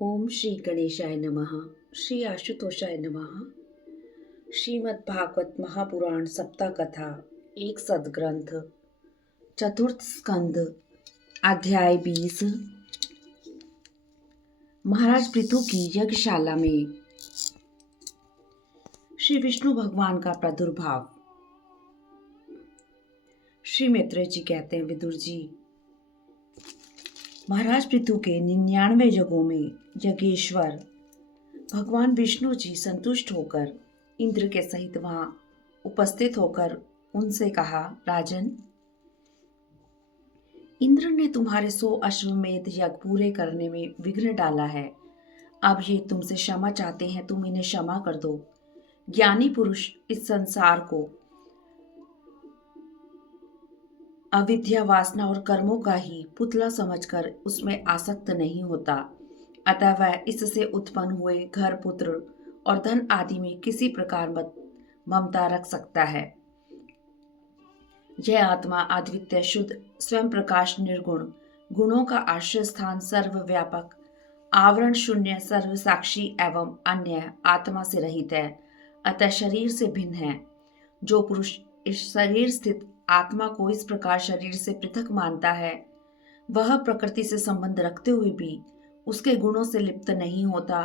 ओम श्री गणेशाय नमः। श्री आशुतोषाय नमः। श्रीमद् भागवत महापुराण सप्ताह कथा एक सदग्रंथ चतुर्थ स्कंद अध्याय 20। महाराज पृथु की यज्ञशाला में श्री विष्णु भगवान का प्रादुर्भाव। श्री मैत्रेय जी कहते हैं, विदुर जी, महाराज पृथु के 99 यज्ञों में यज्ञेश्वर भगवान विष्णु जी संतुष्ट होकर इंद्र के सहित वहां उपस्थित होकर उनसे कहा, राजन, इंद्र ने तुम्हारे 100 अश्वमेध यज्ञ पूरे करने में विघ्न डाला है। अब ये तुमसे क्षमा चाहते हैं, तुम इन्हें क्षमा कर दो। ज्ञानी पुरुष इस संसार को अविद्या, वासना और कर्मों का ही पुतला समझकर उसमें आसक्त नहीं होता। अतः वह इससे उत्पन्न हुए घर, पुत्र और धन आदि में किसी प्रकार ममता रख सकता है। यह आत्मा अद्वितीय, शुद्ध, स्वयं प्रकाश, निर्गुण, गुणों का आश्रय स्थान, सर्वव्यापक, आवरण शून्य, सर्वसाक्षी एवं अन्य आत्मा से रहित है, अतः शरीर से भिन्न है। जो पुरुष इस शरीर स्थित आत्मा को इस प्रकार शरीर से पृथक मानता है, वह प्रकृति से संबंध रखते हुए भी उसके गुणों से लिप्त नहीं होता,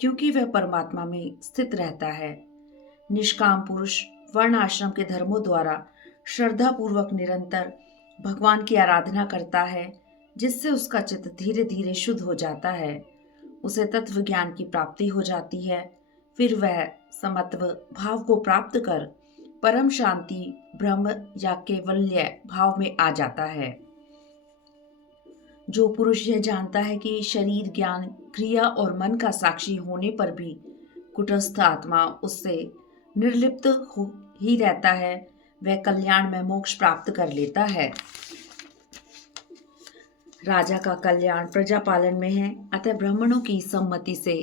क्योंकि वह परमात्मा में स्थित रहता है। निष्काम पुरुष वर्ण आश्रम के धर्मों द्वारा श्रद्धा पूर्वक निरंतर भगवान की आराधना करता है, जिससे उसका चित्त धीरे धीरे शुद्ध हो जाता है। उसे तत्व ज्ञान की प्राप्ति हो जाती है। फिर वह समत्व भाव को प्राप्त कर परम शांति, ब्रह्म या कैवल्य भाव में आ जाता है। जो पुरुष यह जानता है कि शरीर, ज्ञान, क्रिया और मन का साक्षी होने पर भी कुटस्थ आत्मा उससे निर्लिप्त ही रहता है, वह कल्याण में मोक्ष प्राप्त कर लेता है। राजा का कल्याण प्रजा पालन में है, अतः ब्राह्मणों की सम्मति से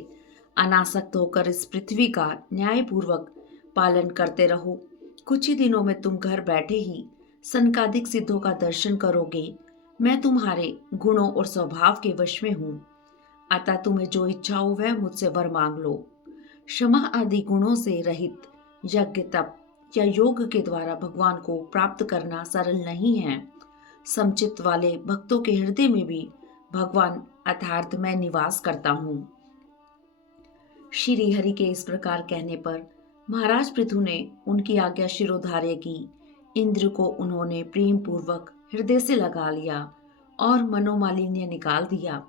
अनासक्त होकर इस पृथ्वी का न्यायपूर्वक पालन करते रहो। कुछ ही दिनों में तुम घर बैठे ही सनकादिक सिद्धों का दर्शन करोगे। मैं तुम्हारे गुणों और स्वभाव के वश में हूँ, अतः तुम्हें जो इच्छा हो वह मुझसे वर मांग लो। क्षमा आदि गुणों से रहित यज्ञ, तप या योग के द्वारा भगवान को प्राप्त करना सरल नहीं है। समचित्त वाले भक्तों के हृदय में भी भगवान अर्थात मैं निवास करता हूँ। श्री हरि के इस प्रकार कहने पर महाराज पृथु ने उनकी आज्ञा शिरोधार्य की। इंद्र को उन्होंने प्रेम पूर्वक हृदय से लगा लिया और मनोमालिन्य निकाल दिया।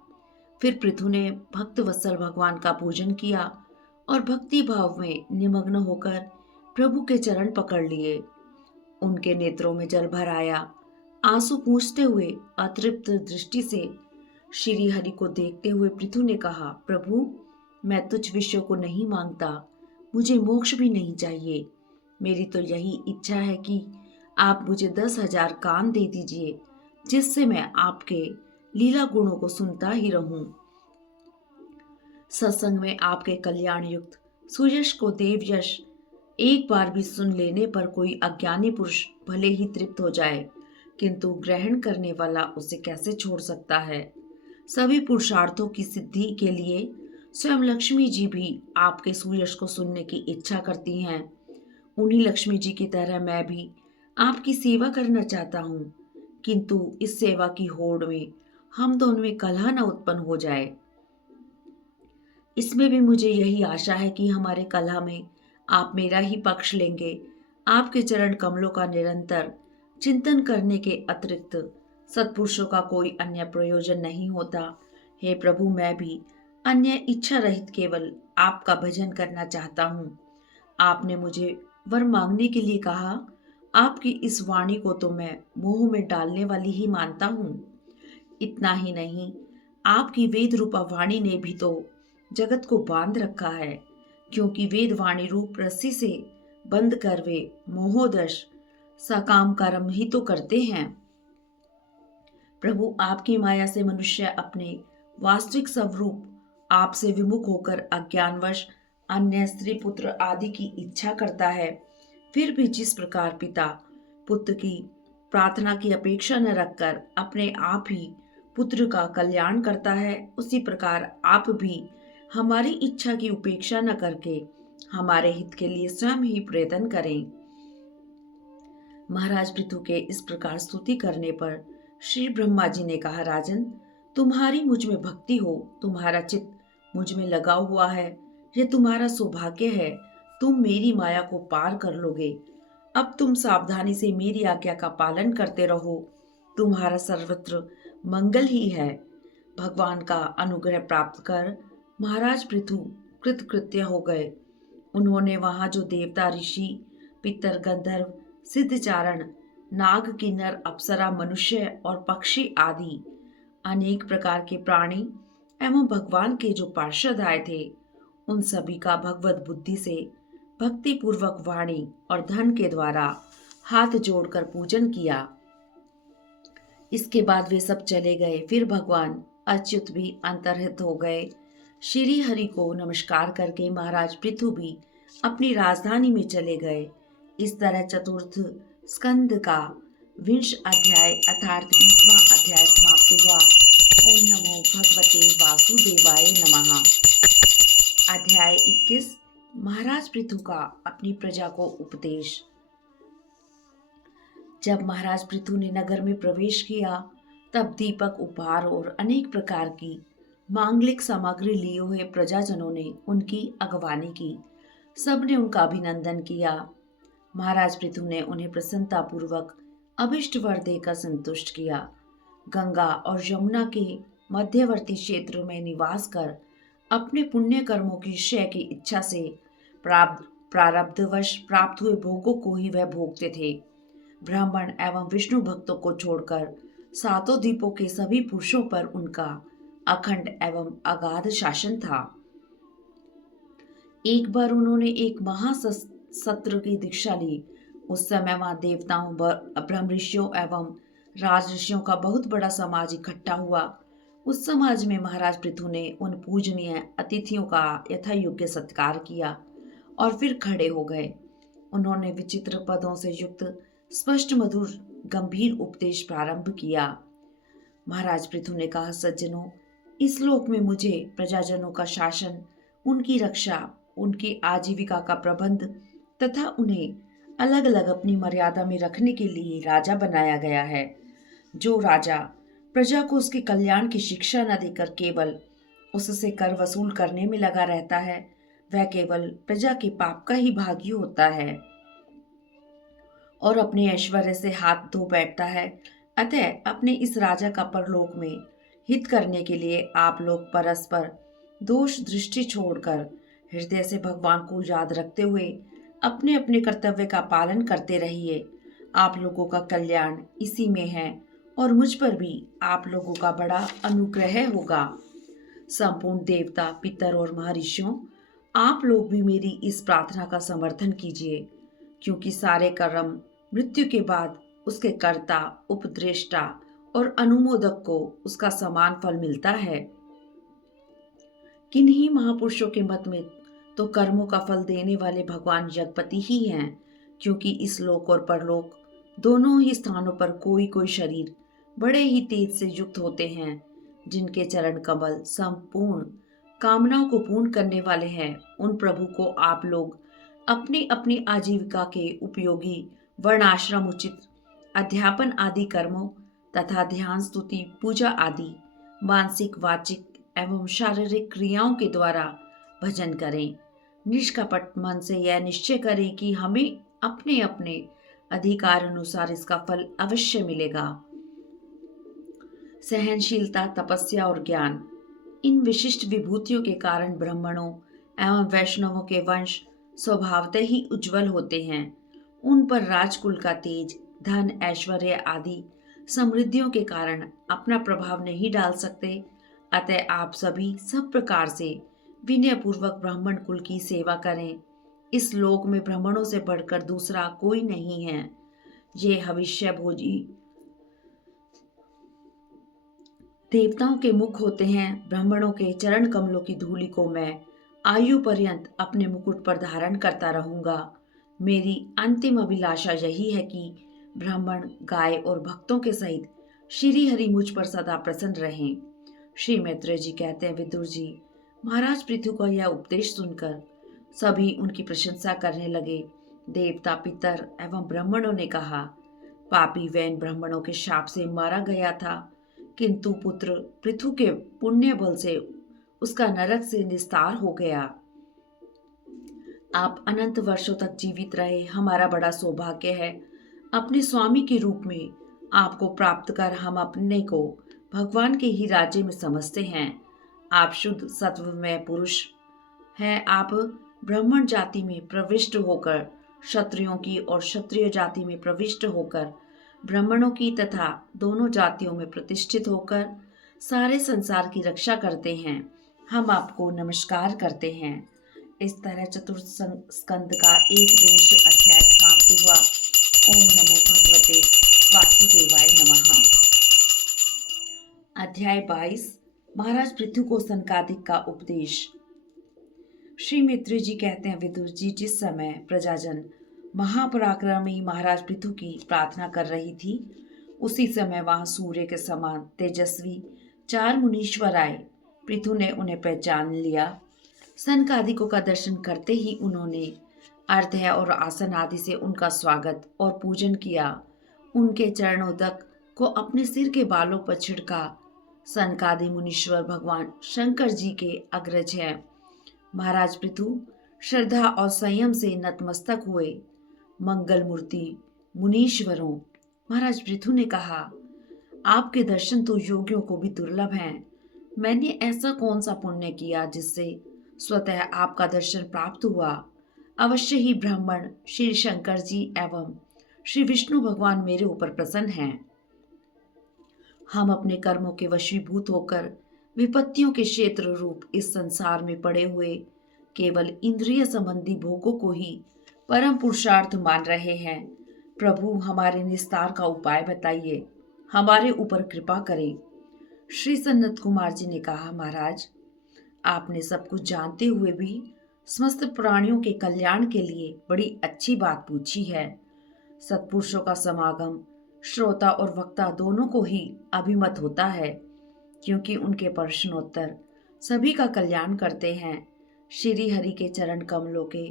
फिर पृथु ने भक्त वत्सल भगवान का पूजन किया और भक्ति भाव में निमग्न होकर प्रभु के चरण पकड़ लिए। उनके नेत्रों में जल भर आया। आंसू पूंछते हुए अतृप्त दृष्टि से श्री हरि को देखते हुए पृथु ने कहा, प्रभु, मैं तुझ विषयों को नहीं मांगता, मुझे मोक्ष भी नहीं चाहिए। मेरी तो यही इच्छा है कि आप मुझे 10,000 कान दे दीजिए, जिससे मैं आपके लीला गुणों को सुनता ही रहूं। सत्संग में आपके कल्याण युक्त सुयश को देव यश एक बार भी सुन लेने पर कोई अज्ञानी पुरुष भले ही तृप्त हो जाए, किंतु ग्रहण करने वाला उसे कैसे छोड़ सकता है। सभी पुरुषार्थों की सिद्धि के लिए स्वयं लक्ष्मी जी भी आपके सुयश को सुनने की इच्छा करती हैं। उन्हीं लक्ष्मी जी की तरह मैं भी आपकी सेवा करना चाहता हूँ, किंतु इस सेवा की होड़ में हम दोनों में कलह न उत्पन्न हो जाए। इसमें भी मुझे यही आशा है कि हमारे कलह में आप मेरा ही पक्ष लेंगे। आपके चरण कमलों का निरंतर चिंतन करने के अतिरिक्त सत्पुरुषों का कोई अन्य प्रयोजन नहीं होता। हे प्रभु, मैं भी अन्य इच्छा रहित केवल आपका भजन करना चाहता हूँ। आपने मुझे वर मांगने के लिए कहा। आपकी इस वाणी को तो मैं मोह में डालने वाली ही मानता हूँ। इतना ही नहीं, आपकी वेद रूपा वाणी ने भी तो जगत को बांध रखा है, क्योंकि वेद वाणी रूप रस्सी से बंद कर वे मोहोदश सकाम कर्म ही तो करते हैं। प्रभु, आपकी माया से मनुष्य अपने वास्तविक स्वरूप आपसे विमुख होकर अज्ञानवश अन्य स्त्री, पुत्र आदि की इच्छा करता है। फिर भी जिस प्रकार पिता पुत्र की प्रार्थना की अपेक्षा न रखकर अपने आप ही पुत्र का कल्याण करता है, उसी प्रकार आप भी हमारी इच्छा की उपेक्षा न करके हमारे हित के लिए स्वयं ही प्रयत्न करें। महाराज पृथु के इस प्रकार स्तुति करने पर श्री ब्रह्मा जी ने कहा, राजन, तुम्हारी मुझ में भक्ति हो, तुम्हारा चित्त मुझ में लगा हुआ है, यह तुम्हारा सौभाग्य है, तुम मेरी माया को पार कर लोगे। अब तुम सावधानी से मेरी आज्ञा का पालन करते रहो, तुम्हारा सर्वत्र मंगल ही है। भगवान का अनुग्रह प्राप्त कर महाराज पृथु कृतकृत्य हो गए। उन्होंने वहां जो देवता, ऋषि, पितर, गंधर्व, सिद्धचारण, नाग, किन्नर, अप्सरा, मनुष्य और पक्षी आदि अनेक प्रकार के प्राणी एवं भगवान के जो पार्षद आए थे, उन सभी का भगवत बुद्धि से भक्ति पूर्वक वाणी और धन के द्वारा हाथ जोड़कर पूजन किया। इसके बाद वे सब चले गए। फिर भगवान अच्युत भी अंतर्हित हो गए। श्री हरि को नमस्कार करके महाराज पृथु भी अपनी राजधानी में चले गए। इस तरह चतुर्थ स्कंद का 20 अध्याय अर्थात 20वां अध्याय समाप्त हुआ। ओम नमो भगवते वासुदेवाय नमः। अध्याय 21 महाराज पृथु का अपनी प्रजा को उपदेश। जब महाराज पृथु ने नगर में प्रवेश किया, तब दीपक, उपहार और अनेक प्रकार की मांगलिक सामग्री लिए हुए प्रजाजनों ने उनकी अगवानी की। सबने उनका अभिनंदन किया। महाराज पृथु ने उन्हें प्रसन्नता पूर्वक अभिष्ट वर देकर संतुष्ट किया। गंगा और यमुना के मध्यवर्ती क्षेत्र में निवास कर अपने पुण्य कर्मों की क्षय की इच्छा से प्रारब्धवश प्राप्त हुए भोगों को ही वह भोगते थे। ब्राह्मण एवं विष्णु भक्तों को छोड़कर सातों द्वीपों के सभी पुरुषों पर उनका अखंड एवं अगाध शासन था। एक बार उन्होंने एक महासत्र की दीक्षा ली। उस समय वहां देवताओं, ब्रह्म ऋषियों एवं राज ऋषियों का बहुत बड़ा समाज इकट्ठा हुआ। उस समाज में महाराज पृथु ने उन पूजनीय अतिथियों का यथा योग्य सत्कार किया और फिर खड़े हो गए। उन्होंने विचित्र पदों से युक्त स्पष्ट मधुर गंभीर उपदेश प्रारंभ किया। महाराज पृथु ने कहा, सज्जनों, इस लोक में मुझे प्रजाजनों का शासन, उनकी रक्षा, उनकी आजीविका का प्रबंध तथा उन्हें अलग अलग अपनी मर्यादा में रखने के लिए राजा बनाया गया है। जो राजा प्रजा को उसके कल्याण की शिक्षा न देकर केवल उससे कर वसूल करने में लगा रहता है, वह केवल प्रजा के पाप का ही भागी होता है और अपने ऐश्वर्य से हाथ धो बैठता है। अतः अपने इस राजा का परलोक में हित करने के लिए आप लोग परस्पर दोष दृष्टि छोड़कर हृदय से भगवान को याद रखते हुए अपने अपने कर्तव्य का पालन करते रहिए। आप लोगों का कल्याण इसी में है और मुझ पर भी आप लोगों का बड़ा अनुग्रह होगा। संपूर्ण देवता, पितर और महर्षियों, आप लोग भी मेरी इस प्रार्थना का समर्थन कीजिए, क्योंकि सारे कर्म मृत्यु के बाद उसके कर्ता, उपद्रेष्टा और अनुमोदक को उसका समान फल मिलता है। किन्हीं महापुरुषों के मत में तो कर्मों का फल देने वाले भगवान जगपति ही हैं, क्योंकि इस लोक और परलोक दोनों ही स्थानों पर कोई कोई शरीर बड़े ही तेज से युक्त होते हैं, जिनके चरण कमल संपूर्ण कामनाओं को पूर्ण करने वाले हैं। उन प्रभु को आप लोग अपनी अपनी आजीविका के उपयोगी वर्णाश्रम उचित अध्यापन आदि कर्मों तथा ध्यान, स्तुति, पूजा आदि मानसिक, वाचिक एवं शारीरिक क्रियाओं के द्वारा भजन करें। निष्कपट मन से यह निश्चय करें कि हमें अपने अपने अधिकार अनुसार इसका फल अवश्य मिलेगा। सहनशीलता, तपस्या और ज्ञान, इन विशिष्ट विभूतियों के कारण ब्राह्मणों एवं वैष्णवों के वंश स्वभावतः ही उज्जवल होते हैं। उन पर राजकुल का तेज, धन, ऐश्वर्य आदि समृद्धियों के कारण अपना प्रभाव नहीं डाल सकते। अतः आप सभी सब प्रकार से विनय पूर्वक ब्राह्मण कुल की सेवा करें। इस लोक में ब्राह्मणों से बढ़कर दूसरा कोई नहीं है। ये हविष्य भोजी देवताओं के मुख होते हैं। ब्राह्मणों के चरण कमलों की धूलि को मैं आयु पर्यंत अपने मुकुट पर धारण करता रहूंगा। मेरी अंतिम अभिलाषा यही है कि ब्राह्मण, गाय और भक्तों के सहित श्री हरि मुझ पर सदा प्रसन्न रहें। श्री मैत्रेय जी कहते हैं, विदुर जी, महाराज पृथु का यह उपदेश सुनकर सभी उनकी प्रशंसा करने लगे। देवता, पितर एवं ब्राह्मणों ने कहा, पापी वैन ब्राह्मणों के शाप से मारा गया था, किंतु पुत्र पृथु के पुण्य बल से उसका नरक से निस्तार हो गया। आप अनंत वर्षों तक जीवित रहे, हमारा बड़ा सौभाग्य है। अपने स्वामी के रूप में आपको प्राप्त कर हम अपने को भगवान के ही राज्य में समझते हैं। आप शुद्ध सत्वमय पुरुष हैं। आप ब्राह्मण जाति में प्रविष्ट होकर क्षत्रियों की और क्षत्रिय जाति में प्रविष्ट होकर ब्राह्मणों की तथा दोनों जातियों में प्रतिष्ठित होकर सारे संसार की रक्षा करते हैं। हम आपको नमस्कार करते हैं। इस तरह चतुर्थ स्कंद का 1 अध्याय समाप्त हुआ। ओम नमो भगवते वासुदेवाय नमः। अध्याय 22। महाराज पृथु को सनकादिक का उपदेश। श्री मैत्रेय जी कहते हैं, विदुर जी, जिस समय प्रजाजन महापराक्रमी महाराज पृथु की प्रार्थना कर रही थी, उसी समय वहां सूर्य के समान तेजस्वी 4 मुनीश्वर आए। पृथु ने उन्हें पहचान लिया। सनकादिकों का दर्शन करते ही उन्होंने अर्घ्य और आसन आदि से उनका स्वागत और पूजन किया। उनके चरणोदक को अपने सिर के बालों पर छिड़का। सनकादि मुनीश्वर भगवान शंकर जी के अग्रज हैं। महाराज पृथु श्रद्धा और संयम से नतमस्तक हुए। मंगल मूर्ति मुनीश्वरों, महाराज पृथु ने कहा, आपके दर्शन तो योगियों को भी दुर्लभ हैं। मैंने ऐसा कौन सा पुण्य किया जिससे स्वतः आपका दर्शन प्राप्त हुआ? अवश्य ही ब्राह्मण श्री शंकर जी एवं श्री विष्णु भगवान मेरे ऊपर प्रसन्न हैं। हम अपने कर्मों के वशीभूत होकर विपत्तियों के क्षेत्र रूप इस संसार में पड़े हुए केवल इंद्रिय संबंधी भोगों को ही परम पुरुषार्थ मान रहे हैं। प्रभु, हमारे निस्तार का उपाय बताइए, हमारे ऊपर कृपा करें। श्री सनत कुमार जी ने कहा, महाराज, आपने सब कुछ जानते हुए भी समस्त प्राणियों के कल्याण के लिए बड़ी अच्छी बात पूछी है। सत्पुरुषों का समागम श्रोता और वक्ता दोनों को ही अभिमत होता है, क्योंकि उनके प्रश्नोत्तर सभी का कल्याण करते हैं। श्री हरि के चरण कमलों के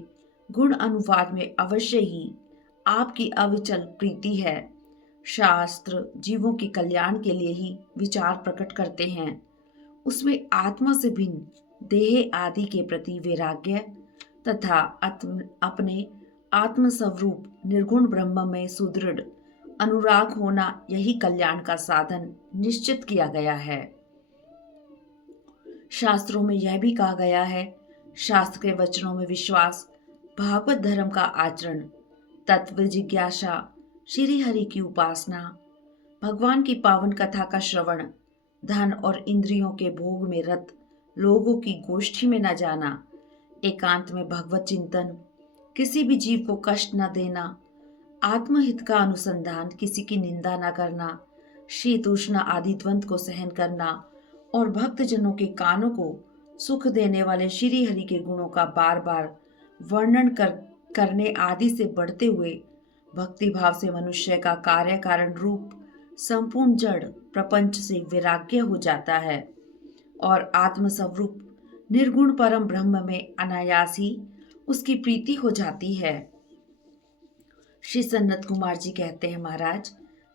गुण अनुवाद में अवश्य ही आपकी अविचल प्रीति है। शास्त्र जीवों के कल्याण के लिए ही विचार प्रकट करते हैं। उसमें आत्मा से भिन्न देह आदि के प्रति वैराग्य तथा अपने आत्मस्वरूप निर्गुण ब्रह्म में सुदृढ़ अनुराग होना, यही कल्याण का साधन निश्चित किया गया है। शास्त्रों में यह भी कहा गया है, शास्त्र के वचनों में विश्वास, भागवत धर्म का आचरण, तत्व जिज्ञासा, श्री हरि की उपासना, भगवान की पावन कथा का श्रवण, धन और इंद्रियों के भोग में रत लोगों की गोष्ठी में न जाना, एकांत में भगवत चिंतन, किसी भी जीव को कष्ट न देना, आत्महित का अनुसंधान, किसी की निंदा न करना, शीत उष्ण आदि द्वंद को सहन करना और भक्तजनों के कानों को सुख देने वाले श्री हरि के गुणों का बार बार वर्णन करने आदि से बढ़ते हुए भक्ति भाव से मनुष्य का कार्य कारण रूप संपूर्ण जड़ प्रपंच से वैराग्य हो जाता है और आत्मस्वरूप निर्गुण परम ब्रह्म में अनायास ही उसकी प्रीति हो जाती है। श्री सन्नत कुमार जी कहते हैं, महाराज,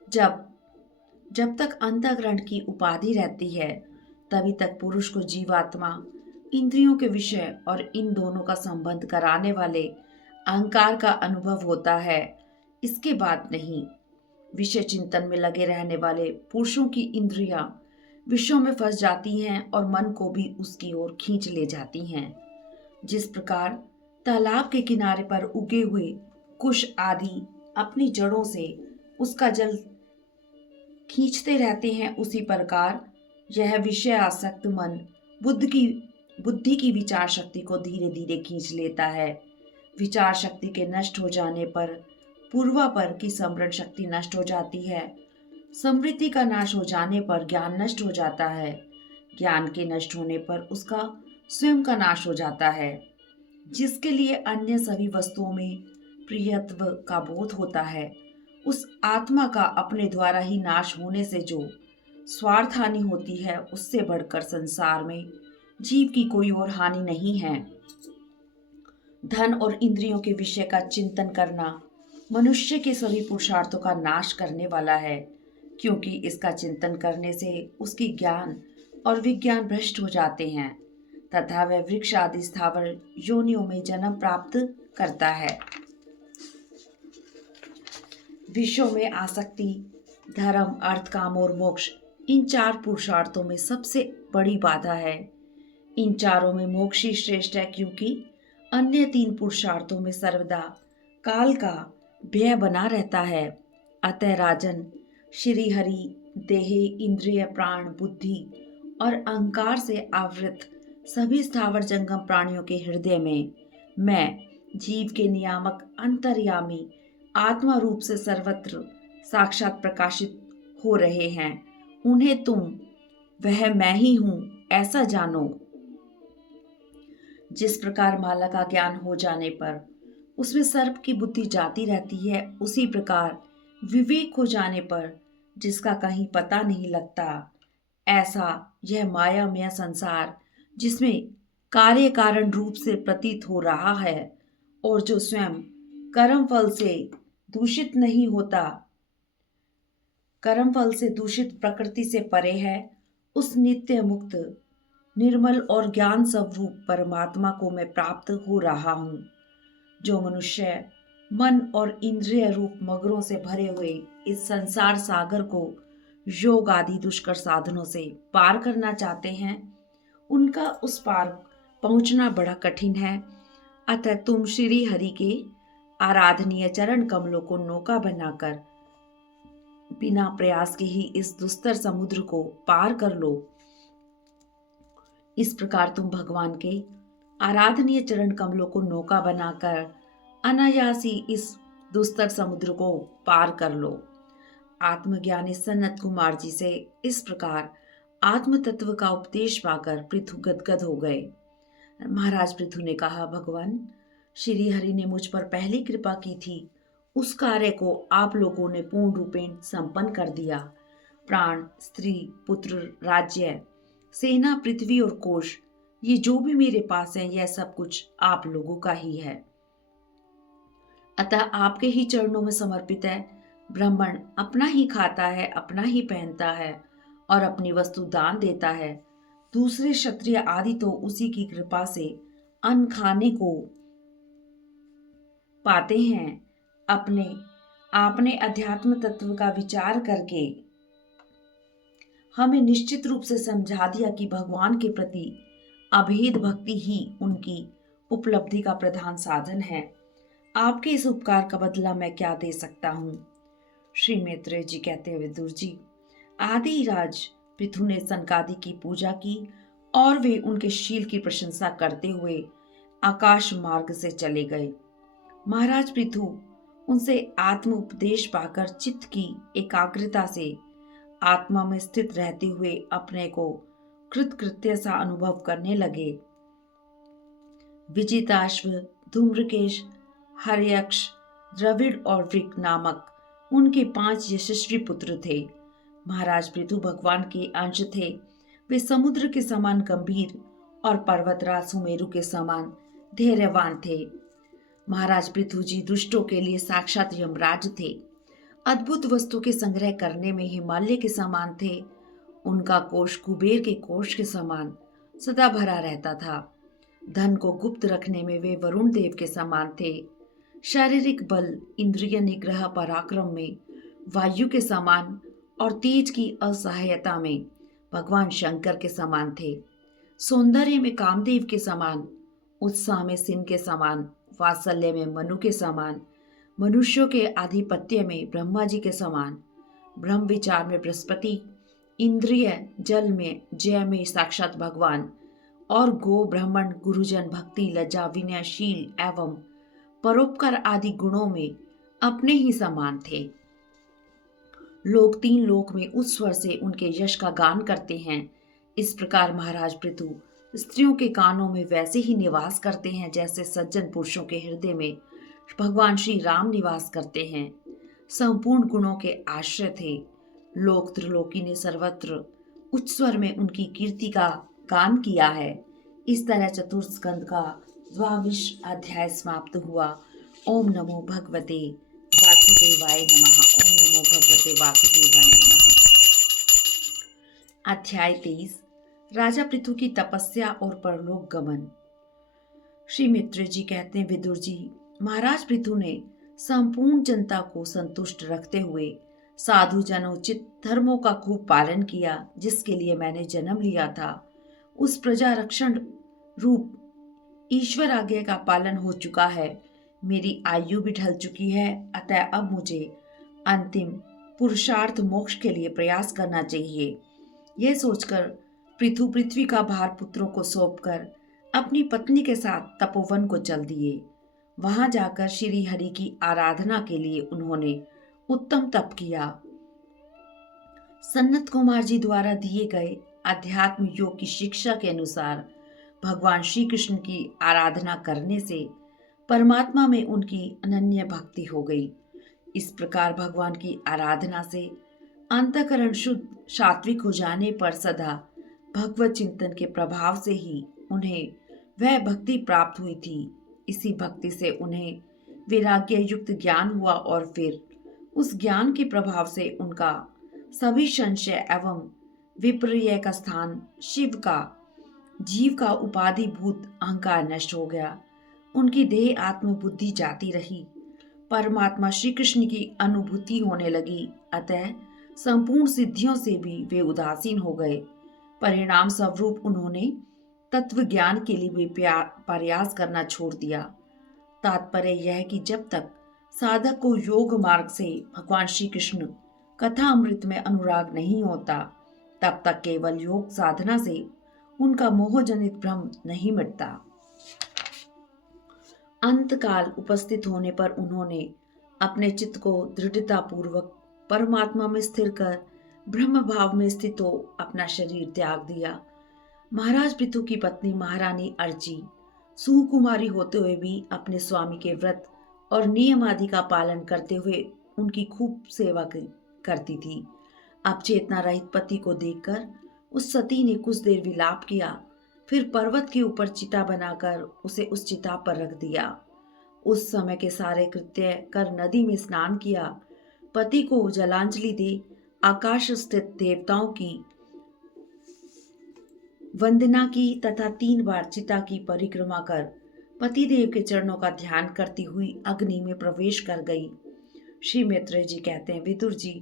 जब तक अंतःकरण की उपाधि रहती है, तभी तक पुरुष को जीवात्मा, इंद्रियों के विषय और इन दोनों का संबंध कराने वाले अहंकार का अनुभव होता है। इसके बाद नहीं। विषय चिंतन में लगे रहने वाले पुरुषों की इंद्रियां विषयों में फंस जाती हैं और मन को भी उसकी ओर खींच ले जाती हैं। जिस प्रकार तालाब के किनारे पर उगे हुए कुश आदि अपनी जड़ों से उसका जल खींचते रहते हैं, उसी प्रकार यह विषय आसक्त मन बुद्धि की विचार शक्ति को धीरे धीरे खींच लेता है। विचार शक्ति के नष्ट हो जाने पर पूर्वापर की स्मरण शक्ति नष्ट हो जाती है। स्मृति का नाश हो जाने पर ज्ञान नष्ट हो जाता है। ज्ञान के नष्ट होने पर उसका स्वयं का नाश हो जाता है। जिसके लिए अन्य सभी वस्तुओं में प्रियत्व का बोध होता है, उस आत्मा का अपने द्वारा ही नाश होने से जो स्वार्थ हानि होती है, उससे बढ़कर संसार में जीव की कोई और हानि नहीं है। धन और इंद्रियों के विषय का चिंतन करना मनुष्य के सभी पुरुषार्थों का नाश करने वाला है, क्योंकि इसका चिंतन करने से उसकी ज्ञान और विज्ञान भ्रष्ट हो जाते हैं तथा वह वृक्ष आदि स्थावर योनियों में जन्म प्राप्त करता है। विषयों में आसक्ति, धर्म, अर्थ, काम और मोक्ष, इन चार पुरुषार्थों में सबसे बड़ी बाधा है। इन चारों में मोक्ष ही श्रेष्ठ है, क्योंकि अन्य तीन पुरुषार्थों में सर्वदा काल का व्यय बना रहता है। अतः राजन, श्री हरि देहे, इंद्रिय, प्राण, बुद्धि और अहंकार से आवृत सभी स्थावर जंगम प्राणियों के हृदय में मैं जीव के नियामक अंतर्यामी आत्मा रूप से सर्वत्र साक्षात प्रकाशित हो रहे हैं। उन्हें तुम वह मैं ही हूं ऐसा जानो। जिस प्रकार माला का ज्ञान हो जाने पर उसमें सर्प की बुद्धि जाती रहती है, उसी प्रकार विवेक हो जाने पर जिसका कहीं पता नहीं लगता, ऐसा यह मायामय संसार जिसमें कार्य कारण रूप से प्रतीत हो रहा है और जो स्वयं कर्म फल से दूषित नहीं होता, कर्म फल से दूषित प्रकृति से परे है, उस नित्य मुक्त निर्मल और ज्ञान स्वरूप परमात्मा को मैं प्राप्त हो रहा हूँ। जो मनुष्य मन और इंद्रिय रूप मगरों से भरे हुए इस संसार सागर को योग आदि दुष्कर साधनों से पार करना चाहते हैं, उनका उस पार पहुंचना बड़ा कठिन है। अतः तुम श्री हरि के आराधनीय चरण कमलों को नौका बनाकर बिना प्रयास के ही इस दुस्तर समुद्र को पार कर लो। इस प्रकार तुम भगवान के आराधनीय चरण कमलों को नौका बनाकर अनायासी इस दुस्तर समुद्र को पार कर लो। आत्मज्ञानी सनत कुमार जी से इस प्रकार आत्म तत्व का उपदेश पाकर पृथु गदगद हो गए। महाराज पृथु ने कहा, भगवान, श्री हरि ने मुझ पर पहली कृपा की थी, उस कार्य को आप लोगों ने पूर्ण रूपेण संपन्न कर दिया। प्राण, स्त्री, पुत्र, राज्य, सेना, पृथ्वी और कोश, ये जो भी मेरे पास है, यह सब कुछ आप लोगों का ही है। अतः आपके ही चरणों में समर्पित है। ब्राह्मण अपना ही खाता है, अपना ही पहनता है और अपनी वस्तु दान देता है। दूसरे क्षत्रिय आदि तो उसी की कृपा से अन्न खाने को पाते हैं। आपने अध्यात्म तत्व का विचार करके हमें निश्चित रूप से समझा दिया कि भगवान के प्रति अभेद भक्ति ही उनकी उपलब्धि का प्रधान साधन है। आपके इस उपकार का बदला मैं क्या दे सकता हूँ? श्री मैत्रेय जी कहते हैं, विदुर जी, आदि राज पृथु ने सनकादि की पूजा की और वे उनके शील की प्रशंसा करते हुए आकाश मार्ग से चले गए। महाराज पृथु उनसे आत्म उपदेश पाकर चित्त की एकाग्रता से आत्मा में स्थित रहते हुए अपने को कृतकृत्य सा अनुभव करने लगे। विजिताश्व, धूम्रकेश, हर्यक्ष, द्रविड़ और वृक नामक उनके 5 यशस्वी पुत्र थे। महाराज पृथु भगवान के अंश थे। वे समुद्र के समान गंभीर और पर्वतराज सुमेरु के समान धैर्यवान थे। महाराज पृथु जी दुष्टों के लिए साक्षात यमराज थे। अद्भुत वस्तु के संग्रह करने में हिमालय के समान थे। उनका कोष कुबेर के कोष के समान सदा भरा रहता था। धन को गुप्त रखने में वे वरुण देव के समान थे। शारीरिक बल, इंद्रिय निग्रह, पराक्रम में वायु के समान और तेज की असहायता में भगवान शंकर के समान थे। सौंदर्य में कामदेव के समान, उत्साह में सिंह के समान, वात्सल्य में मनु के समान, मनुष्यों के आधिपत्य में ब्रह्मा जी के समान, ब्रह्म विचार में बृहस्पति, इंद्रिय जल में जय में साक्षात भगवान और गो ब्राह्मण गुरुजन भक्ति लज्जा विनयशील एवं परोपकार आदि गुणों में अपने ही समान थे। लोग 3 लोक में उस स्वर से उनके यश का गान करते हैं। इस प्रकार महाराज पृथु स्त्रियों के कानों में वैसे ही निवास करते हैं जैसे सज्जन पुरुषों के हृदय में भगवान श्री राम निवास करते हैं। संपूर्ण गुणों के आश्रय थे। लोक त्रिलोकी ने सर्वत्र उच्च स्वर में उनकी कीर्ति का गान किया है। इस तरह चतुर्थ स्कंद का 22वां अध्याय समाप्त हुआ। ओम नमो भगवते वासुदेवाय नमः। ओम नमो भगवते वासुदेवाय नमः। अध्याय 23 राजा पृथु की तपस्या और परलोक गमन। श्री मित्र जी कहते हैं, विदुर जी, महाराज पृथु ने संपूर्ण जनता को संतुष्ट रखते हुए साधु जनोचित धर्मों का खूब पालन किया, जिसके लिए मैंने जन्म लिया था। उस प्रजा रक्षण रूप ईश्वर आज्ञा का पालन हो चुका है। मेरी आयु भी ढल चुकी है, अतः अब मुझे अंतिम पुरुषार्थ मोक्ष के लिए प्रयास करना चाहिए। यह सोचकर पृथु पृथ्वी का भार पुत्रों को सौंपकर अपनी पत्नी के साथ तपोवन को चल दिए। वहां जाकर श्री हरि की आराधना के लिए उन्होंने उत्तम तप किया। सन्नत कुमार जी द्वारा दिए गए अध्यात्म योग की शिक्षा के अनुसार भगवान श्री कृष्ण की आराधना करने से परमात्मा में उनकी अनन्य भक्ति हो गई। इस प्रकार भगवान की आराधना से अंतःकरण शुद्ध सात्विक हो जाने पर सदा भगवत चिंतन के प्रभाव से ही उन्हें वह भक्ति प्राप्त हुई थी। इसी भक्ति से उन्हें वैराग्य युक्त ज्ञान हुआ और फिर उस ज्ञान के प्रभाव से उनका सभी संशय एवं विपर्य का स्थान शिव का जीव का उपाधिभूत अहंकार नष्ट हो गया। उनकी देह आत्म बुद्धि जाती रही। परमात्मा श्री कृष्ण की अनुभूति होने लगी, अतः संपूर्ण सिद्धियों से भी वे उदासीन हो गए। परिणाम स्वरूप उन्होंने तत्व ज्ञान के लिए भी प्रयास करना छोड़ दिया। तात्पर्य यह कि जब तक साधक को योग मार्ग से भगवान श्री कृष्ण कथा अमृत में अनुराग नहीं होता, तब तक केवल योग साधना से उनका मोहजनित भ्रम नहीं मिटता। अंतकाल उपस्थित होने पर उन्होंने अपने चित्त को दृढ़ता पूर्वक परमात्मा में स्थिर कर ब्रह्म भाव में स्थित हो अपना शरीर त्याग दिया। महाराज पृथु की पत्नी महारानी अर्ची सुकुमारी होते हुए भी अपने स्वामी के व्रत और नियम आदि का पालन करते हुए उनकी खूब सेवा करती थी। अब चेतना रहित पति को देखकर उस सती ने कुछ देर विलाप किया, फिर पर्वत के ऊपर चिता बनाकर उसे उस चिता पर रख दिया। उस समय के सारे कृत्य कर नदी में स्नान किया, पति को जलांजलि दे आकाश स्थित देवताओं की वंदना की तथा 3 बार चिता की परिक्रमा कर पतिदेव के चरणों का ध्यान करती हुई अग्नि में प्रवेश कर गई। श्री मैत्रेय जी कहते हैं, विदुर जी,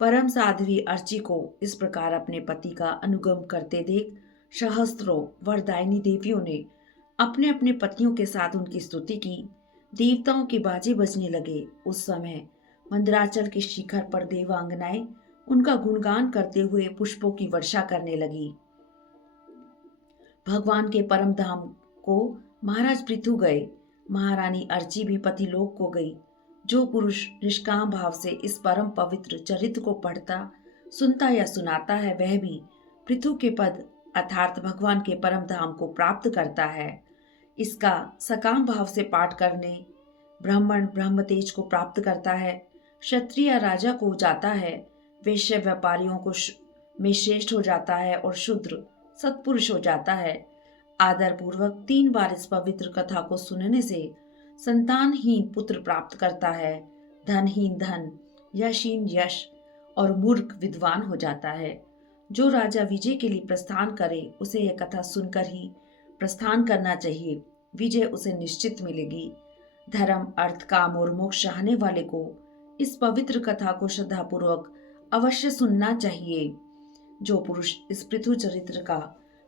परम साध्वी अर्ची को इस प्रकार अपने पति का अनुगम करते देख सहस्त्रों वरदायिनी देवियों ने अपने अपने पतियों के साथ उनकी स्तुति की। देवताओं के बाजे बजने लगे। उस समय मंदराचल के शिखर पर देवांगनाएं उनका गुणगान करते हुए पुष्पों की वर्षा करने लगी। भगवान के परम धाम को महाराज पृथु गए। महारानी अर्ची भी पतिलोक को गई। जो पुरुष निष्काम भाव से इस परम पवित्र चरित्र को पढ़ता, सुनता या सुनाता है, वह भी पृथु के पद अर्थात भगवान के परम धाम को प्राप्त करता है। इसका सकाम भाव से पाठ करने ब्राह्मण ब्रह्म तेज को प्राप्त करता है, क्षत्रिय राजा को जाता है, वैश्य व्यापारियों को में श्रेष्ठ हो जाता है और शूद्र सत्पुरुष हो जाता है। आदर पूर्वक 3 बार इस पवित्र कथा को सुनने से संतानहीन पुत्र प्राप्त करता है, धनहीन धन, यशहीन यश और मूर्ख विद्वान हो जाता है। जो राजा विजय के लिए प्रस्थान करे, उसे यह कथा सुनकर ही प्रस्थान करना चाहिए। विजय उसे निश्चित मिलेगी। धर्म अर्थ काम और मोक्ष चाहने वाले को इस पवित्र कथा को श्रद्धापूर्वक अवश्य सुनना चाहिए। जो पुरुष इस पृथु चरित्र का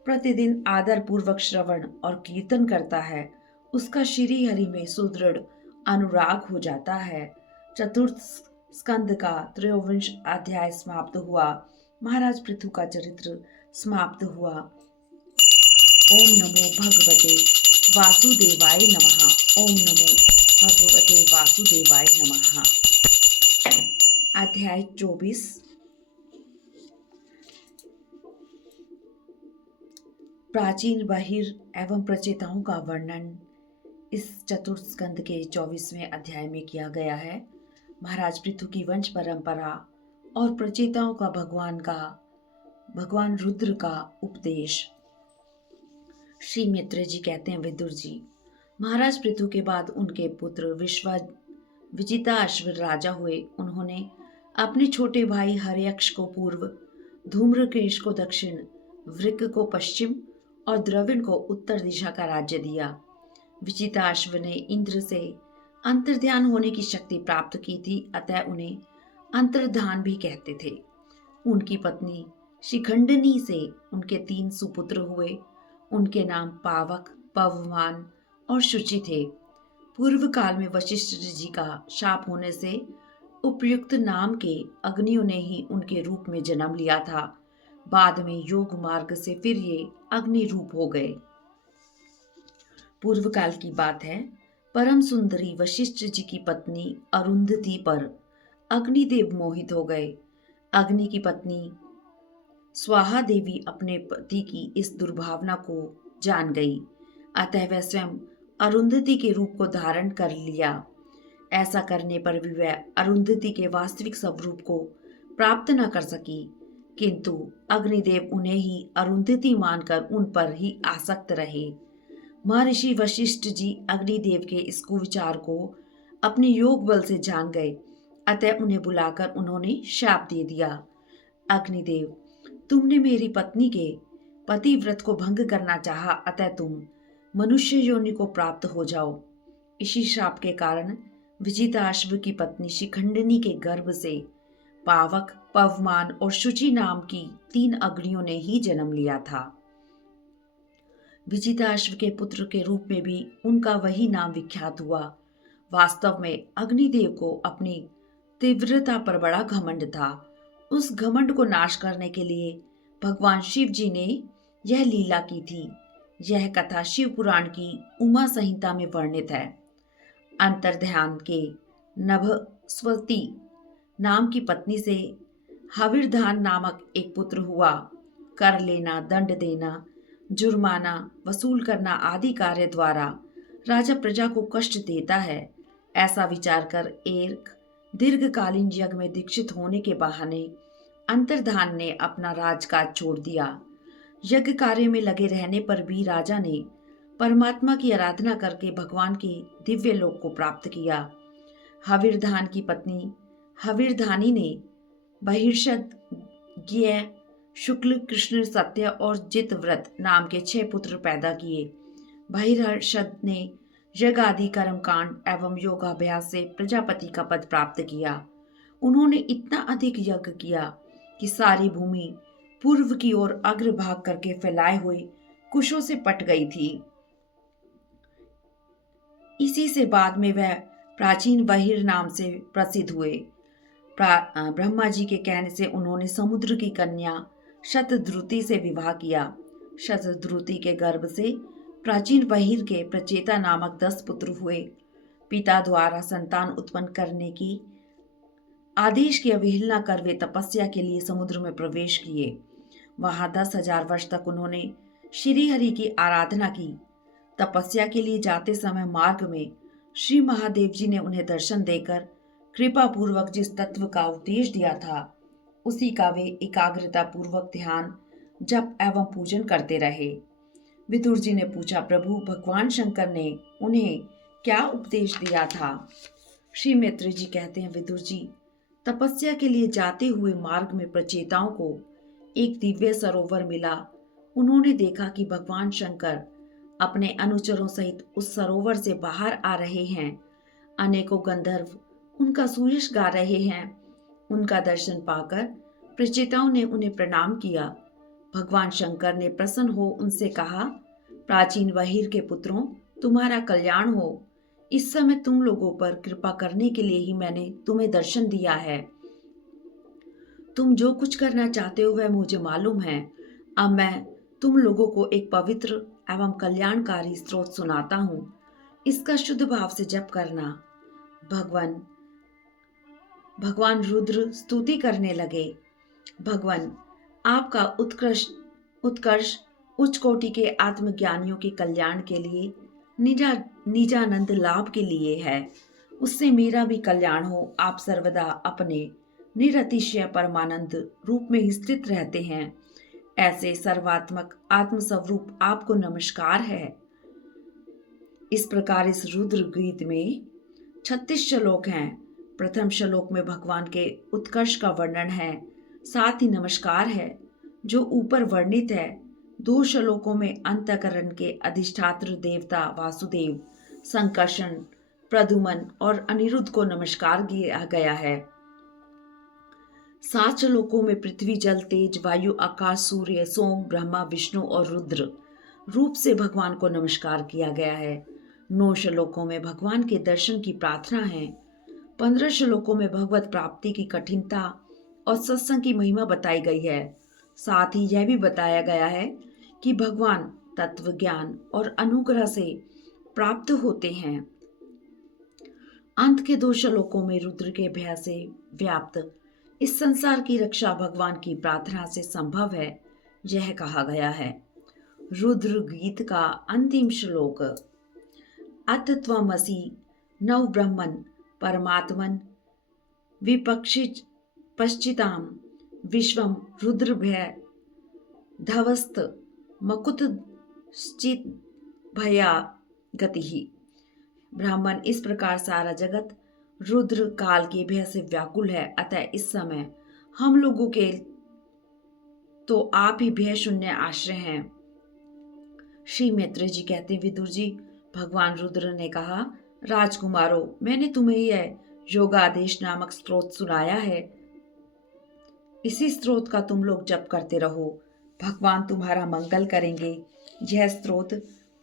प्रतिदिन आदर पूर्वक श्रवण और कीर्तन करता है, उसका श्री हरि में सुदृढ़ अनुराग हो जाता है। चतुर्थ स्कंद का 23वां अध्याय समाप्त हुआ। महाराज पृथु का चरित्र समाप्त हुआ। ओम नमो भगवते वासुदेवाय नमः। ओम नमो भगवते वासुदेवाय नमः। अध्याय 24 प्राचीन बहिर एवं प्रचेताओं का वर्णन इस चतुर्थ स्कंद के 24वें अध्याय में किया गया है। महाराज पृथु की वंश परंपरा और प्रचेताओं का भगवान रुद्र का उपदेश। श्री मित्र जी कहते हैं, विदुर जी, महाराज पृथु के बाद उनके पुत्र विजिताश्व राजा हुए। उन्होंने अपने छोटे भाई हर्यक्ष को पूर्व, धूम्रकेश को दक्षिण, वृक को पश्चिम और द्रविड़ को उत्तर दिशा का राज्य दिया। विजिताश्व ने इंद्र से अंतर्ध्यान होने की शक्ति प्राप्त की थी, अतः उन्हें अंतर्धान भी कहते थे। उनकी पत्नी शिखंडनी से उनके 3 सुपुत्र हुए। उनके नाम पावक, पवमान और शुचि थे। पूर्व काल में वशिष्ठ जी का शाप होने से उपयुक्त नाम के अग्नियों ने ही उनके रूप में जन्म लिया था। बाद में योग मार्ग से फिर ये अग्नि रूप हो गए। पूर्व काल की बात है। परम सुंदरी वशिष्ठ जी की पत्नी अरुंधति पर अग्निदेव मोहित हो गए। अग्नि की पत्नी स्वाहा देवी अपने पति की इस दुर्भावना को जान गई, अतः वह स्वयं अरुंधति के रूप को धारण कर लिया। ऐसा करने पर भी वह अरुंधति के वास्तविक स्वरूप को प्राप्त न कर सकी, किंतु अग्निदेव उन्हें ही अरुंधति मानकर उन पर ही आसक्त रहे। महर्षि वशिष्ठ जी अग्निदेव के इस कुविचार को अपने योग बल से जान गए, अतः उन्हें बुलाकर उन्होंने शाप दे दिया। अग्निदेव, तुमने मेरी पत्नी के पतिव्रत को भंग करना चाहा, अतः तुम मनुष्य योनि को प्राप्त हो जाओ। इसी शाप के कारण विजिताश्व की पत्नी शिखंडनी के गर्भ से पावक, पवमान और शुचि नाम की 3 अग्नियों ने ही जन्म लिया था। विजिताश्व के पुत्र के रूप में भी उनका वही नाम विख्यात हुआ। वास्तव में अग्निदेव को अपनी तीव्रता पर बड़ा घमंड था। उस घमंड को नाश करने के लिए भगवान शिव जी ने यह लीला की थी। यह कथा शिव पुराण की उमा संहिता में वर्णित है। अंतर्ध्यान के नभस्वती नाम की पत्नी से हविर्धान नामक एक पुत्र हुआ। कर लेना, दंड देना, जुर्माना वसूल करना आदि कार्य द्वारा राजा प्रजा को कष्ट देता है, ऐसा विचार कर एक दीर्घकालीन यज्ञ में दीक्षित होने के बहाने अंतर्धान ने अपना राजकाज छोड़ दिया। यज्ञ कार्य में लगे रहने पर भी राजा ने परमात्मा की आराधना करके भगवान के दिव्य लोक को प्राप्त किया। हविर्धान की पत्नी हविर्धानी ने बहिर्षद, ज्ञेय, शुक्ल, कृष्ण, सत्य और जितव्रत नाम के 6 पुत्र पैदा किए। बहिर्षद ने यज्ञ आदि कर्मकांड एवं योगाभ्यास से प्रजापति का पद प्राप्त किया। उन्होंने इतना अधिक यज्ञ किया कि सारी भूमि पूर्व की ओर अग्रभाग करके फैलाए हुए कुशों से पट गई थी। इसी से बाद में वह प्राचीन बहिर नाम से प्रसिद्ध हुए। ब्रह्मा जी के कहने से उन्होंने समुद्र की कन्या शतद्रुति से विवाह किया। शतद्रुति के गर्भ से प्राचीन बहिर के प्रचेता नामक 10 पुत्र हुए। पिता द्वारा संतान उत्पन्न करने की आदेश की अवहेलना कर वे तपस्या के लिए समुद्र में प्रवेश किए। वहां 10,000 वर्ष तक उन्होंने श्री हरि की आराधना की। तपस्या के लिए जाते समय मार्ग में श्री महादेव जी ने उन्हें दर्शन देकर कृपा पूर्वक जिस तत्व का उपदेश दिया था, उसी का वे एकाग्रता पूर्वक ध्यान, जप एवं पूजन करते रहे। विदुर जी ने पूछा, प्रभु भगवान शंकर ने उन्हें क्या उपदेश दिया था? श्री मित्र जी कहते हैं, विदुर जी, तपस्या के लिए जाते हुए मार्ग में प्रचेताओं को एक दिव्य सरोवर मिला। उन्होंने देखा कि भगवान शंकर अपने अनुचरों सहित उस सरोवर से बाहर आ रहे हैं। अनेकों गंधर्व उनका सुयश गा रहे हैं। उनका दर्शन पाकर प्रचेताओं ने उन्हें प्रणाम किया। भगवान शंकर ने प्रसन्न हो उनसे कहा, प्राचीन बहिर के पुत्रों, तुम्हारा कल्याण हो। इस समय तुम लोगों पर कृपा करने के लिए ही मैंने तुम्हें दर्शन दिया है। तुम जो कुछ करना चाहते हो वह मुझे मालूम है। अब मैं तुम लोगों को एक पवित्र एवं कल्याणकारी स्रोत सुनाता हूँ। इसका शुद्ध भाव से जप करना। भगवान रुद्र स्तुति करने लगे, भगवान आपका उत्कर्ष उच्च कोटि के आत्मज्ञानियों के कल्याण के लिए, निजानंद लाभ के लिए है। उससे मेरा भी कल्याण हो। आप सर्वदा अपने निरतिशय परमानंद रूप में ही स्थित रहते हैं। ऐसे सर्वात्मक आत्मस्वरूप आपको नमस्कार है। इस प्रकार इस रुद्र गीत में 36 श्लोक हैं। प्रथम श्लोक में भगवान के उत्कर्ष का वर्णन है, साथ ही नमस्कार है जो ऊपर वर्णित है। 2 श्लोकों में अंतःकरण के अधिष्ठात्र देवता वासुदेव, संकर्षण, प्रद्युमन और अनिरुद्ध को नमस्कार किया गया है। 7 श्लोकों में पृथ्वी, जल, तेज, वायु, आकाश, सूर्य, सोम, ब्रह्मा, विष्णु और रुद्र रूप से भगवान को नमस्कार किया गया है। 9 श्लोकों में भगवान के दर्शन की प्रार्थना है। 15 श्लोकों में भगवत प्राप्ति की कठिनता और सत्संग की महिमा बताई गई है। साथ ही यह भी बताया गया है कि भगवान तत्व ज्ञान और अनुग्रह से प्राप्त होते हैं। अंत के 2 श्लोकों में रुद्र के भय से व्याप्त इस संसार की रक्षा भगवान की प्रार्थना से संभव है, यह कहा गया है। रुद्र गीत का अंतिम श्लोक, अत त्वमसि नव ब्रह्मन् परमात्मन् विपक्षित पश्चिताम विश्वम रुद्र भय धवस्त मकुत श्चित भया गति। ब्राह्मण, इस प्रकार सारा जगत रुद्र काल के भय से व्याकुल है, अतः इस समय हम लोगों के तो आप ही भय शून्य आश्रय हैं। श्री मैत्रेय जी कहते हैं, विदुर जी, भगवान रुद्र ने कहा, राजकुमारों, मैंने तुम्हें यह योगादेश नामक स्त्रोत सुनाया है। इसी स्त्रोत का तुम लोग जप करते रहो, भगवान तुम्हारा मंगल करेंगे। यह स्त्रोत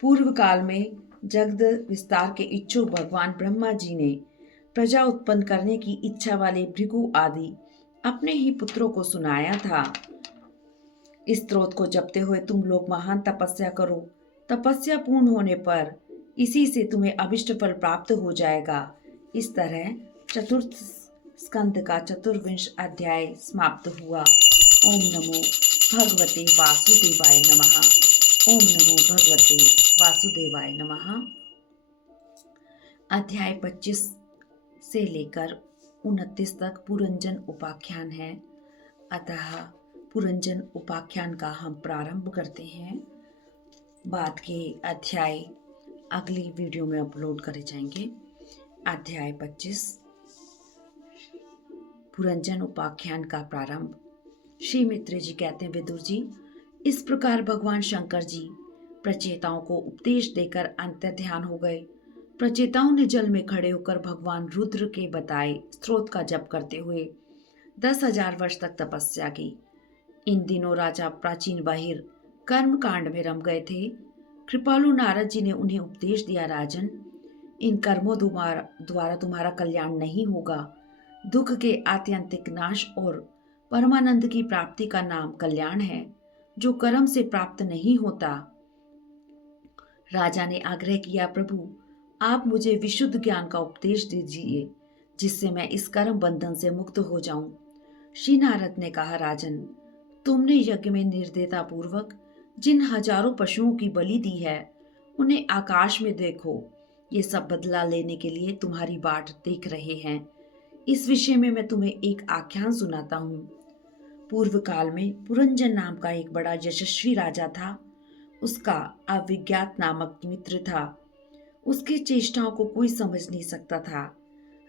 पूर्व काल में जगत विस्तार के इच्छुक भगवान ब्रह्मा जी ने प्रजा उत्पन्न करने की इच्छा वाले भृगु आदि अपने ही पुत्रों को सुनाया था। इस स्त्रोत को जपते हुए तुम लोग महान तपस्या करो। तपस्या पूर्ण होने पर इसी से तुम्हें अभिष्ट फल प्राप्त हो जाएगा। इस तरह चतुर्थ स्कंद का 24वां अध्याय समाप्त हुआ। ओम नमो भगवते वासुदेवाय नमः। ओम नमो भगवते वासुदेवाय नमः। अध्याय 25 से लेकर 29 तक पुरंजन उपाख्यान है। अतः पुरंजन उपाख्यान का हम प्रारंभ करते हैं। बाद के अध्याय अगली वीडियो में अपलोड करे जाएंगे। अध्याय 25 पुरंजन उपाख्यान का प्रारंभ। श्री मैत्रेय जी कहते हैं, विदुर जी, इस प्रकार भगवान शंकर जी प्रचेताओं को उपदेश देकर अंतर्ध्यान हो गए। प्रचेताओं ने जल में खड़े होकर भगवान रुद्र के बताए स्त्रोत का जप करते हुए 10,000 वर्ष तक तपस्या की। इन दिनों राजा प्राचीन बाहिर कर्म कांड में रम गए थे। कृपालु नारद जी ने उन्हें उपदेश दिया, राजन, इन कर्मों द्वारा तुम्हारा कल्याण नहीं होगा। दुख के आत्यंतिक नाश और परमानंद की प्राप्ति का नाम कल्याण है, जो कर्म से प्राप्त नहीं होता। राजा ने आग्रह किया, प्रभु, आप मुझे विशुद्ध ज्ञान का उपदेश दीजिए, जिससे मैं इस कर्म बंधन से मुक्त हो जाऊं। श्री नारद ने कहा, राजन, तुमने यज्ञ में निर्दयता पूर्वक जिन हजारों पशुओं की बलि दी है, उन्हें आकाश में देखो। ये सब बदला लेने के लिए तुम्हारी बाट देख रहे हैं। इस विषय में मैं तुम्हें एक आख्यान सुनाता हूँ। पूर्व काल में पुरंजन नाम का एक बड़ा यशस्वी राजा था। उसका अविज्ञात नामक मित्र था। उसकी चेष्टाओं को कोई समझ नहीं सकता था।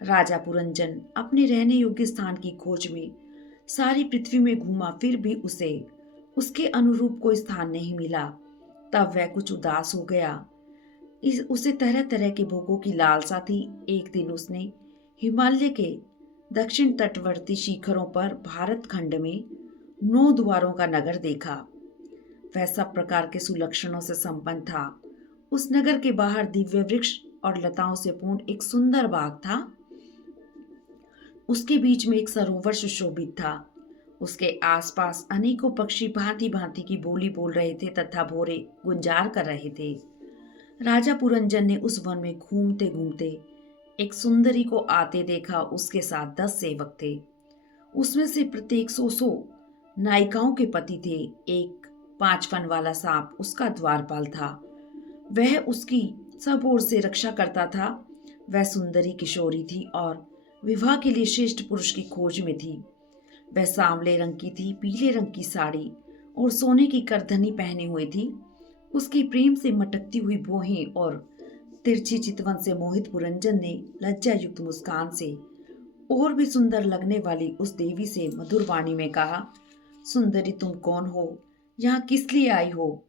राजा पुरंजन अपने रहने योग्य स्थान की खोज में सारी पृथ्वी में घूमा, फिर भी उसे उसके अनुरूप कोई स्थान नहीं मिला। तब वह कुछ उदास हो गया। उसे तरह तरह के भोगों की लालसा थी। एक दिन उसने हिमालय के दक्षिण तटवर्ती शिखरों पर भारत खंड में 9 द्वारों का नगर देखा। वह सब प्रकार के सुलक्षणों से संपन्न था। उस नगर के बाहर दिव्य वृक्ष और लताओं से पूर्ण एक सुंदर बाग था। उसके बीच में एक सरोवर सुशोभित था। उसके आसपास अनेकों पक्षी भांति भांति की बोली बोल रहे थे तथा भोरे गुंजार कर रहे थे। राजा पुरंजन ने उस वन में घूमते घूमते एक सुंदरी को आते देखा। उसके साथ 10 सेवक थे। उसमें से प्रत्येक 100 नायिकाओं के पति थे। एक 5 फन वाला सांप उसका द्वारपाल था। वह उसकी सब ओर से रक्षा करता था। वह सुंदरी किशोरी थी और विवाह के लिए श्रेष्ठ पुरुष की खोज में थी। वह सांवले रंग की थी, पीले रंग की साड़ी और सोने की करधनी पहने हुए थी। उसकी प्रेम से मटकती हुई भौहें और तिरछी चितवन से मोहित पुरंजन ने लज्जा युक्त मुस्कान से और भी सुंदर लगने वाली उस देवी से मधुर वाणी में कहा, सुंदरी तुम कौन हो? यहाँ किस लिए आई हो?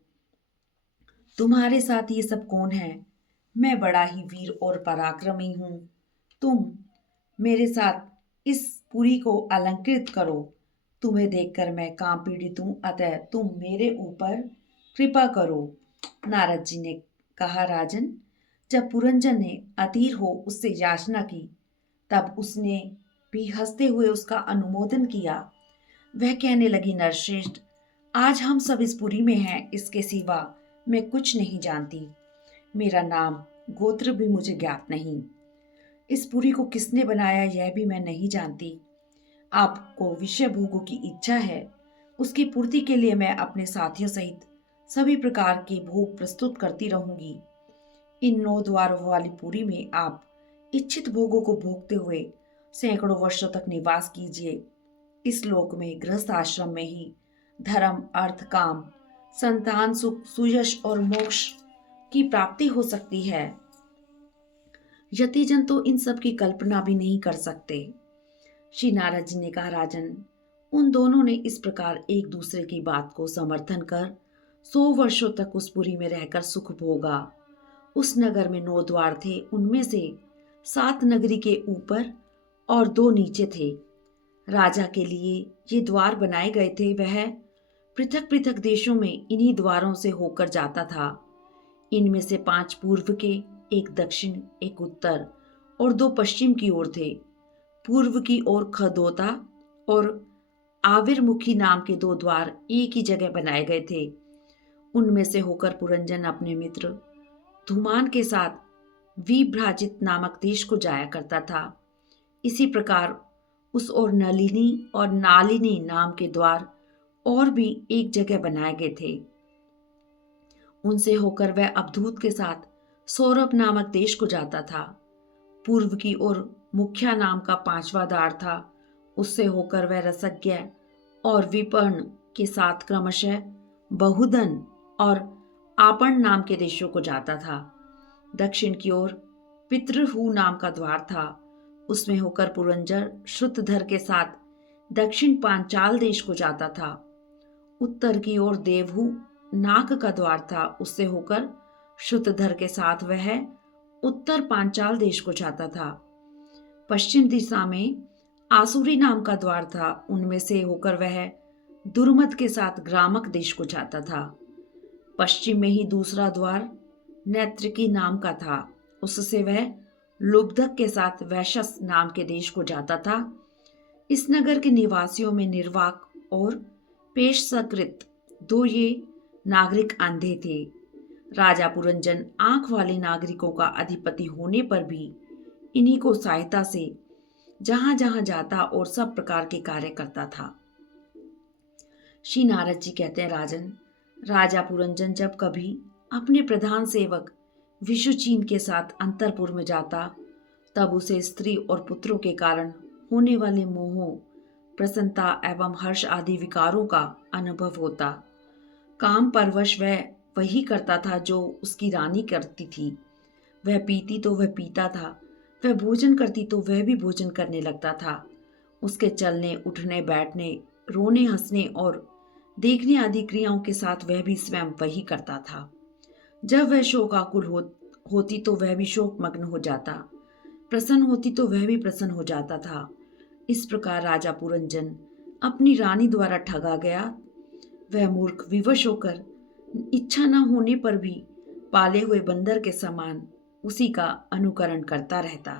तुम्हारे साथ ये सब कौन है? मैं बड़ा ही वीर और पराक्रमी हूँ। तुम मेरे साथ इस पुरी को अलंकृत करो। तुम्हें देखकर मैं काम पीड़ित हूँ, अतः तुम मेरे ऊपर कृपा करो। नारद जी ने कहा, राजन, जब पुरंजन ने अधीर हो उससे याचना की, तब उसने भी हंसते हुए उसका अनुमोदन किया। वह कहने लगी, नरश्रेष्ठ, आज हम सब इस पुरी में हैं, इसके सिवा मैं कुछ नहीं जानती। मेरा नाम गोत्र भी मुझे ज्ञात नहीं। इस पुरी को किसने बनाया यह भी मैं नहीं जानती। आपको विषय भोगों की इच्छा है, उसकी पूर्ति के लिए मैं अपने साथियों सहित सभी प्रकार के भोग प्रस्तुत करती रहूंगी। इन 9 द्वारों वाली पुरी में आप इच्छित भोगों को भोगते हुए सैकड़ों वर्षों तक निवास कीजिए। इस लोक में गृहस्थ आश्रम में ही धर्म, अर्थ, काम, संतान, सुख, सुयश और मोक्ष की प्राप्ति हो सकती है। यतिजन तो इन सब की कल्पना भी नहीं कर सकते। श्री नारद जी ने कहा, राजन, उन दोनों ने इस प्रकार एक दूसरे की बात को समर्थन कर 100 वर्षों तक उस पुरी में रहकर सुख भोगा। उस नगर में 9 द्वार थे, उनमें से 7 नगरी के ऊपर और 2 नीचे थे। राजा के लिए ये द्वार बनाए गए थे। वह पृथक पृथक देशों में इन्हीं द्वारों से होकर जाता था। इनमें से 5 पूर्व के, एक दक्षिण, एक उत्तर और 2 पश्चिम की ओर थे। पूर्व की ओर खदोता और आविर्मुखी नाम के 2 द्वार एक ही जगह बनाए गए थे। उनमें से होकर पुरंजन अपने मित्र धूमान के साथ विभ्राजित नामक देश को जाया करता था। इसी प्रकार उस ओर नलिनी और नालिनी नाम के द्वार और भी एक जगह बनाए गए थे। उनसे होकर वह अवधूत के साथ सौरभ नामक देश को जाता था। पूर्व की ओर मुखिया नाम का 5वां द्वार था। उससे होकर वह रसज्ञ और विपर्ण के साथ क्रमशः बहुधन और आपण नाम के देशों को जाता था। दक्षिण की ओर पितृहु नाम का द्वार था। उसमें होकर पुरंजर श्रुतधर के साथ दक्षिण पांचाल देश को जाता था। उत्तर की ओर देवहु नाग का द्वार था। उससे होकर श्रुतधर के साथ वह उत्तर पांचाल देश को जाता था। पश्चिम दिशा में आसुरी नाम का द्वार था। उनमें से होकर वह दुर्मद के साथ ग्रामक देश को जाता था। पश्चिम में ही दूसरा द्वार नेत्रकी नाम का था। उससे वह लुब्धक के साथ वैशस नाम के देश को जाता था। इस नगर के निवासियों में निर्वाक और पेशसकृत 2 ये नागरिक अंधे थे। राजा पुरंजन आंख वाले नागरिकों का अधिपति होने पर भी इन्हीं को सहायता से जहां जहां जाता और सब प्रकार के कार्य करता था। श्री नारद जी कहते हैं, राजन, राजा पुरंजन जब कभी अपने प्रधान सेवक विशुचीन के साथ अंतरपुर में जाता, तब उसे स्त्री और पुत्रों के कारण होने वाले मोहों, प्रसन्नता एवं हर्ष आदि विकारों का अनुभव होता। काम परवश वह वही करता था जो उसकी रानी करती थी। वह पीती तो वह पीता था, वह भोजन करती तो वह भी भोजन करने लगता था। उसके चलने, उठने, बैठने, रोने, हंसने और देखने आदि क्रियाओं के साथ वह भी स्वयं वही करता था। जब वह शोकाकुल होती तो वह भी शोकमग्न हो जाता, प्रसन्न होती तो वह भी प्रसन्न हो जाता था। इस प्रकार राजा पुरंजन अपनी रानी द्वारा ठगा गया। वह मूर्ख विवश होकर इच्छा न होने पर भी पाले हुए बंदर के समान उसी का अनुकरण करता रहता।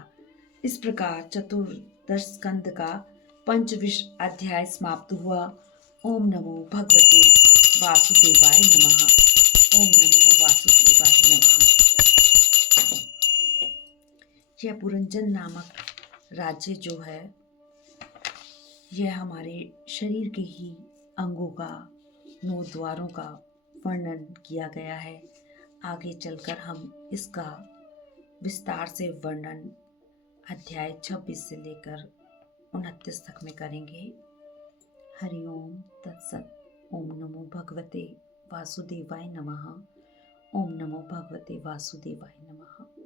इस प्रकार चतुर्दश स्कंद का 25वां अध्याय समाप्त हुआ। ओम नमो भगवते वासुदेवाय नमः। ओम नमो वासुदेवाय नमः। यह पुरंजन नामक राज्य जो है, यह हमारे शरीर के ही अंगों का, 9 द्वारों का वर्णन किया गया है। आगे चलकर हम इसका विस्तार से वर्णन अध्याय 26 से लेकर 29 तक में करेंगे। हरिओम तत्सत। ओम नमो भगवते वासुदेवाय नमः। ओम नमो भगवते वासुदेवाय नमः।